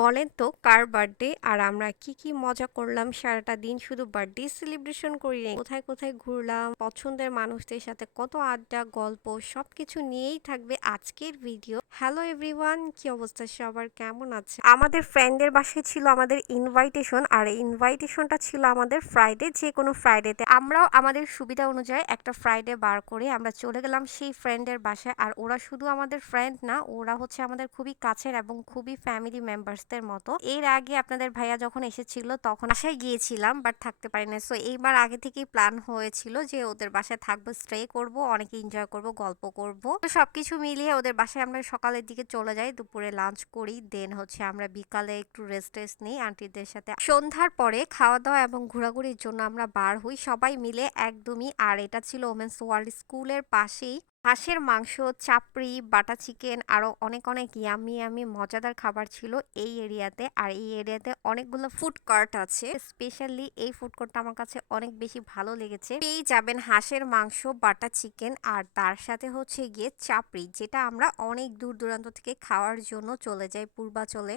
বলেন তো কার বার্থডে আর আমরা কি মজা করলাম সারাটা দিন শুধু বার্থডে সেলিব্রেশন করি নাই কোথায় কোথায় ঘুরলাম পছন্দের মানুষদের সাথে কত আড্ডা গল্প সবকিছু নিয়েই থাকবে আজকের ভিডিও। হ্যালো এভরিওয়ান, কি অবস্থা সবার, কেমন আছে? আমাদের ফ্রেন্ডের বাসায় ছিল আমাদের ইনভাইটেশন, আর এই ইনভাইটেশনটা ছিল আমাদের ফ্রাইডে, যে কোনো ফ্রাইডেতে আমরাও আমাদের সুবিধা অনুযায়ী একটা ফ্রাইডে বার করে আমরা চলে গেলাম সেই ফ্রেন্ডের বাসায়। আর ওরা শুধু আমাদের ফ্রেন্ড না, ওরা হচ্ছে আমাদের খুবই কাছের এবং খুবই ফ্যামিলি মেম্বার্সদের মতো। এর আগে আপনাদের ভাইয়া যখন এসেছিল তখন বাসায় গিয়েছিলাম, বাট থাকতে পারি না। সো এইবার আগে থেকেই প্ল্যান হয়েছিল যে ওদের বাসায় থাকবো, স্টে করব, অনেক এনজয় করব, গল্প করব। তো সবকিছু মিলিয়ে ওদের বাসায় আমরা সকালের দিকে চলে যাই, দুপুরে লাঞ্চ করি, দেন হচ্ছে আমরা বিকালে একটু রেস্ট টেস্ট নিই আন্টিদের সাথে। সন্ধ্যার পরে খাওয়া দাওয়া এবং ঘোরাঘুরির জন্য আমরা বার হই সবাই মিলে একদমই। আর এটা ছিল ওমেন্স ওয়ার্ল্ড স্কুলের পাশেই। হাঁসের মাংস, চাপড়ি, বাটা চিকেন, আরো অনেক অনেক ইয়ামি ইয়ামি মজাদার খাবার ছিল এই এরিয়াতে। আর এই এরিয়াতে অনেকগুলো ফুড কার্ট আছে, স্পেশালি এই ফুড কোর্টটা আমার কাছে অনেক বেশি ভালো লেগেছে। পেয়ে যাবেন হাঁসের মাংস, বাটা চিকেন, আর তার সাথে হচ্ছে গিয়ে চাপড়ি, যেটা আমরা অনেক দূর দূরান্ত থেকে খাওয়ার জন্য চলে যাই পূর্বাচলে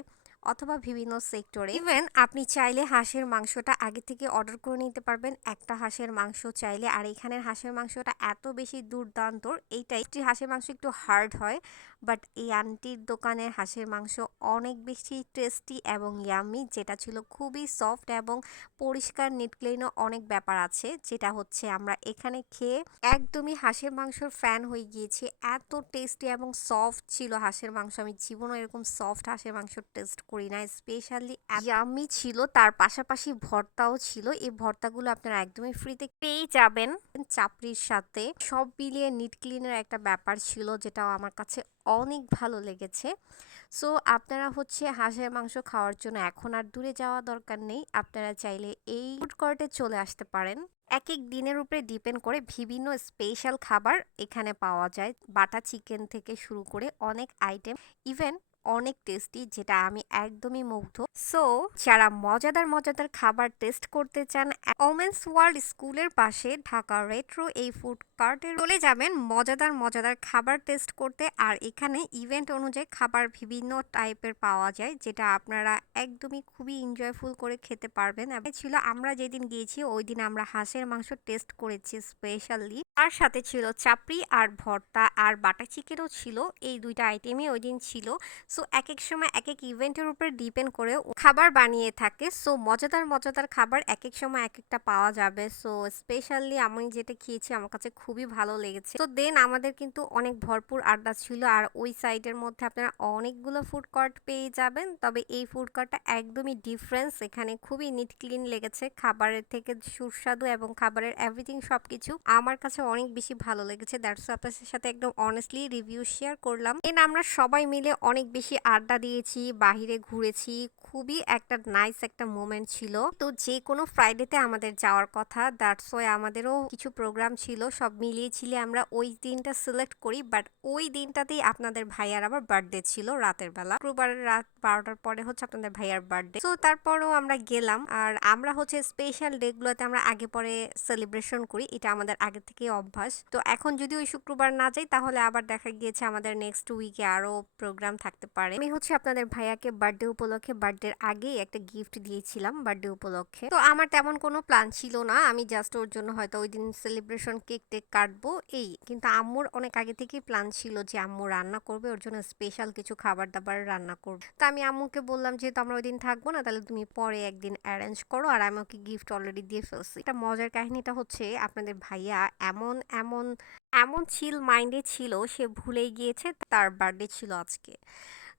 অথবা বিভিন্ন সেক্টরে। ইভেন আপনি চাইলে হাঁসের মাংসটা আগে থেকে অর্ডার করে নিতে পারবেন, একটা হাঁসের মাংস চাইলে। আর এখানের হাঁসের মাংসটা এত বেশি দুর্দান্ত, এইটাই হাঁসের মাংস একটু হার্ড হয়, বাট এই আন্টির দোকানের হাঁসের মাংস অনেক বেশি টেস্টি এবং ইয়াম্মি, যেটা ছিল খুবই সফট এবং পরিষ্কার, নিট ক্লিনও অনেক ব্যাপার আছে, যেটা হচ্ছে আমরা এখানে খেয়ে একদমই হাঁসের মাংসর ফ্যান হয়ে গিয়েছি। এত টেস্টি এবং সফট ছিল হাঁসের মাংস, আমি জীবনে এরকম সফট হাঁসের মাংস টেস্ট করি না। স্পেশালি ইয়াম্মি ছিল, তার পাশাপাশি ভর্তাও ছিল। এই ভর্তাগুলো আপনারা একদমই ফ্রিতে পেয়ে যাবেন চাপড়ির সাথে। সব মিলিয়ে নিট ক্লিনের একটা ব্যাপার ছিল, যেটাও আমার কাছে অনেক ভালো লেগেছে। সো আপনারা হচ্ছে হাঁসের মাংস খাওয়ার জন্য এখন আর দূরে যাওয়া দরকার নেই, আপনারা চাইলে এই ফুড কোর্টে চলে আসতে পারেন। এক এক দিনের উপরে ডিপেন্ড করে বিভিন্ন স্পেশাল খাবার এখানে পাওয়া যায়, বাটা চিকেন থেকে শুরু করে অনেক আইটেম, ইভেন অনেক টেস্টি, যেটা আমি একদমই মুগ্ধ। সো যারা মজাদার মজাদার খাবার টেস্ট করতে চান, ওমেন্স ওয়ার্ল্ড স্কুলের পাশে ঢাকা রেট্রো এই ফুড কার্টে চলে যাবেন মজাদার মজাদার খাবার টেস্ট করতে। আর এখানে ইভেন্ট অনুযায়ী খাবার বিভিন্ন টাইপের পাওয়া যায়, যেটা আপনারা একদমই খুবই এনজয়ফুল করে খেতে পারবেন। এবং ছিল আমরা যেদিন গিয়েছি ওই দিন আমরা হাঁসের মাংস টেস্ট করেছি স্পেশালি, তার সাথে ছিল চাপড়ি আর ভর্তা আর বাটার চিকেনও ছিল। এই দুইটা আইটেমই ওই দিন ছিল। সো এক এক সময় এক এক ইভেন্টের উপর ডিপেন্ড করে খাবার বানিয়ে থাকে। সো মজাদার মজাদার খাবার এক এক সময় এক একটা পাওয়া যাবে। সো স্পেশালি আমি যেটা খেয়েছি আমার কাছে খুবই ভালো লেগেছে। তো দেন আমাদের কিন্তু অনেক ভরপুর আড্ডা ছিল। আর ওই সাইডের মধ্যে আপনারা অনেকগুলো ফুড কোর্ট পেয়ে যাবেন, তবে এই ফুড কোর্টটা একদমই ডিফারেন্স, এখানে খুবই নিট ক্লিন লেগেছে, খাবারের থেকে সুস্বাদু এবং খাবারের এভরিথিং সবকিছু আমার কাছে অনেক বেশি ভালো লেগেছে। দ্যাটস আপনাদের সাথে একদম অনেস্টলি রিভিউ শেয়ার করলাম। আমরা সবাই মিলে অনেক বেশি আড্ডা দিয়েছি, বাহিরে ঘুরেছি, খুবই একটা নাইস একটা মোমেন্ট ছিল। তো যে কোনো ফ্রাইডেতে আমাদের যাওয়ার কথা, দ্যাটস ওয়াই আমাদেরও কিছু প্রোগ্রাম ছিল, সব মিলিয়ে ছিলে আমরা ওই দিনটা সিলেক্ট করি। বাট ওই দিনটাতেই আপনাদের ভাইয়ার আবার বার্থডে ছিল রাতের বেলা, শুক্রবারের রাত 12টার পরে হচ্ছে আপনাদের ভাইয়ার বার্থডে। তো তারপরও আমরা গেলাম। আর আমরা হচ্ছে স্পেশাল ডে গুলোতে আমরা আগে পরে সেলিব্রেশন করি, এটা আমাদের আগে থেকে অভ্যাস। তো এখন যদি ওই শুক্রবার না যাই তাহলে আবার দেখা গিয়েছে আমাদের নেক্সট উইকে আরো প্রোগ্রাম থাকতে পারে। আমি হচ্ছে আপনাদের ভাইয়াকে বার্থডে উপলক্ষে বার্থডের আগেই একটা গিফট দিয়েছিলাম বার্থডে উপলক্ষে। তো আমার তেমন কোনো প্ল্যান ছিল না, আমি জাস্ট ওর জন্য হয়তো ওই দিন সেলিব্রেশন কেক টেক কাটবো এই। কিন্তু আম্মুর অনেক আগে থেকেই প্ল্যান ছিল যে আম্মু রান্না করবে, ওর জন্য স্পেশাল কিছু খাবার দাবার রান্না করবে। তো আমি আম্মুকে বললাম যেহেতু আমরা ওই দিন থাকবো না, তাহলে তুমি পরে একদিন অ্যারেঞ্জ করো। আর আমি ওকে গিফট অলরেডি দিয়ে ফেলছি। এটা মজার কাহিনীটা হচ্ছে আপনাদের ভাইয়া এমন এমন এমন চিল মাইন্ডে ছিল, সে ভুলেই গিয়েছে তার বার্থডে ছিল আজকে।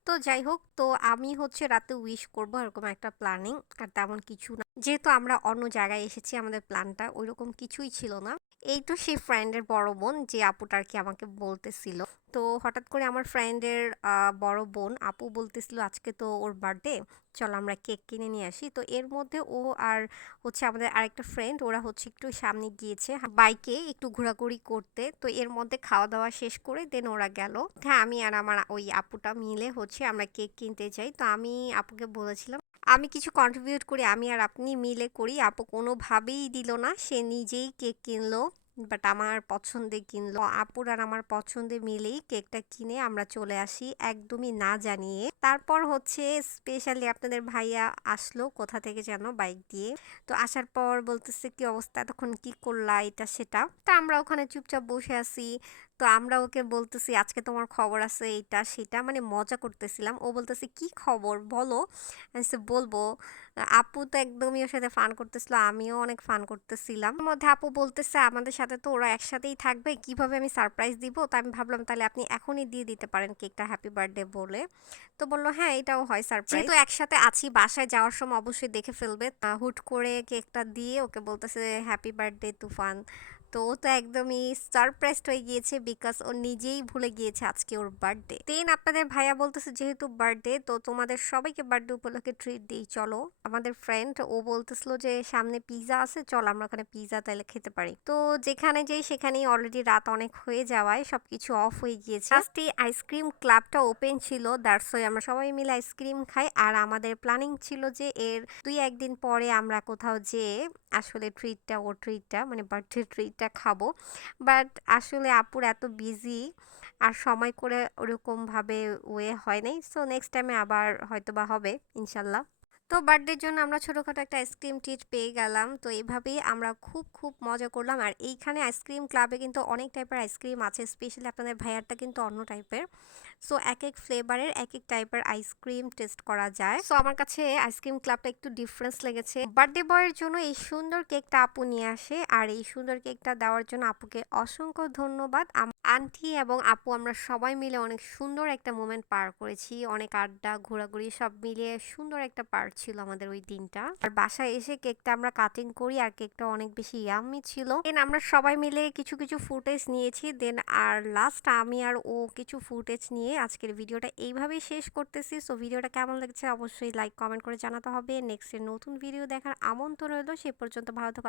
তো যাই হোক, তো আমি হচ্ছে রাতে উইশ করবো এরকম একটা প্ল্যানিং, আর তেমন কিছু না, যেহেতু আমরা অন্য জায়গায় এসেছি আমাদের প্ল্যানটা ওইরকম কিছুই ছিল না। এই তো সেই ফ্রেন্ডের বড় বোন যে আপুটা আর কি আমাকে বলতেছিল। তো হঠাৎ করে আমার ফ্রেন্ডের বড় বোন আপু বলতেছিল আজকে তো ওর বার্থডে, চল আমরা কেক কিনে নিয়ে আসি। তো এর মধ্যে ও আর হচ্ছে আমাদের আরেকটা ফ্রেন্ড, ওরা হচ্ছে একটু সামনে গিয়েছে বাইকে একটু ঘোরাঘুরি করতে। তো এর মধ্যে খাওয়া দাওয়া শেষ করে দেন ওরা গেল। হ্যাঁ, আমি আর আমার ওই আপুটা মিলে হচ্ছে আমরা কেক কিনতে যাই। তো আমি আপুকে বলেছিলাম আমি কিছু কন্ট্রিবিউট করি, আমি আর আপনি মিলে করি। আপু কোনোভাবেই দিল না, সে নিজেই কেক কিনলো। বাট আমার পছন্দে কিনলো। আপুর আর আমার পছন্দে মিলেই কেকটা কিনে আমরা চলে আসি একদমই না জানিয়ে। তারপর হচ্ছে স্পেশালি আপনাদের ভাইয়া আসলো কোথা থেকে যেন বাইক দিয়ে। তো আসার পর বলতেছে কি অবস্থা, এতক্ষণ কি করলা, এটা সেটা। তা আমরা ওখানে চুপচাপ বসে আছি। তো আমরা ওকে বলতেছি আজকে তোমার খবর আছে এটা সেটা, মানে মজা করতেছিলাম। ও বলতেছে কি খবর বলো। আমি বলছি, বলবো। আপু তো একদমই ওর সাথে ফান করতেছিল, আমিও অনেক ফান করতেছিলাম। এর মধ্যে আপু বলতেছে আমাদের সাথে তো ওরা একসাথেই থাকবে, কিভাবে আমি সারপ্রাইজ দিব। তো আমি ভাবলাম তাহলে আপনি এখনই দিয়ে দিতে পারেন কেকটা হ্যাপি বার্থডে বলে। তো বললো হ্যাঁ এটাও হয় সারপ্রাইজ, যেহেতু একসাথে আছি বাসায় যাওয়ার সময় অবশ্যই দেখে ফেলবে। হুট করে কেকটা দিয়ে ওকে বলতেছে হ্যাপি বার্থডে তুফান। তো ও তো একদমই সারপ্রাইজড হয়ে গিয়েছে, বিকজ ও নিজেই ভুলে গিয়েছে আজকে ওর বার্থডে। দেন আপনাদের ভাইয়া বলতেছে যেহেতু বার্থডে তো তোমাদের সবাইকে বার্থডে উপলক্ষে ট্রিট দিই চলো। আমাদের ফ্রেন্ড ও বলতেছিল যে সামনে পিৎজা আছে, চল আমরা ওখানে পিৎজা তাইলে খেতে পারি। তো যেখানে যাই সেখানেই অলরেডি রাত অনেক হয়ে যাওয়ায় সবকিছু অফ হয়ে গিয়েছে। লাস্টে আইসক্রিম ক্লাবটা ওপেন ছিল, দ্যাটস ওয়াই আমরা সবাই মিলে আইসক্রিম খাই। আর আমাদের প্ল্যানিং ছিল যে এর 2-1 দিন পরে আমরা কোথাও যেয়ে আসলে ট্রিটটা মানে বার্থডে ট্রিটটা খাবো। বাট আসলে আপুর এত বিজি আর সময় করে ওরকমভাবে হয় নাই। সো নেক্সট টাইমে আবার হয়তোবা হবে ইনশাল্লাহ। তো বার্থডের জন্য আমরা ছোটোখাটো একটা আইসক্রিম ট্রিট পেয়ে গেলাম। তো এভাবেই আমরা খুব খুব মজা করলাম। আর এইখানে আইসক্রিম ক্লাবে কিন্তু অনেক টাইপের আইসক্রিম আছে, স্পেশালি আপনাদের ভাইয়ারটা কিন্তু অন্য টাইপের। সো এক এক ফ্লেভারের এক এক টাইপের আইসক্রিম টেস্ট করা যায়। সো আমার কাছে আইসক্রিম ক্লাবটা একটু ডিফারেন্স লেগেছে। বার্থডে বয়ের জন্য এই সুন্দর কেকটা আপু নিয়ে আসে, আর এই সুন্দর কেকটা দেওয়ার জন্য আপুকে অসংখ্য ধন্যবাদ। আন্টি এবং আপু আমরা সবাই মিলে অনেক সুন্দর একটা মোমেন্ট পার করেছি, অনেক আড্ডা ঘোরাঘুরি সব মিলিয়ে সুন্দর একটা পার্ট ছিল আমাদের ওই দিনটা। আর বাসায় এসে কেকটা আমরা কাটিং করি, আর কেকটা অনেক বেশি ইয়াম্মি ছিল। দেন আমরা সবাই মিলে কিছু কিছু ফুটেজ নিয়েছি। দেন আর লাস্ট আমি আর ও কিছু ফুটেজ নিয়ে আজকের ভিডিওটা এইভাবেই শেষ করতেছি। সো ভিডিওটা কেমন লাগছে অবশ্যই লাইক কমেন্ট করে জানাতে হবে। নেক্সট নতুন ভিডিও দেখার আমন্ত্রণ রইল, সে পর্যন্ত ভালো থাকো।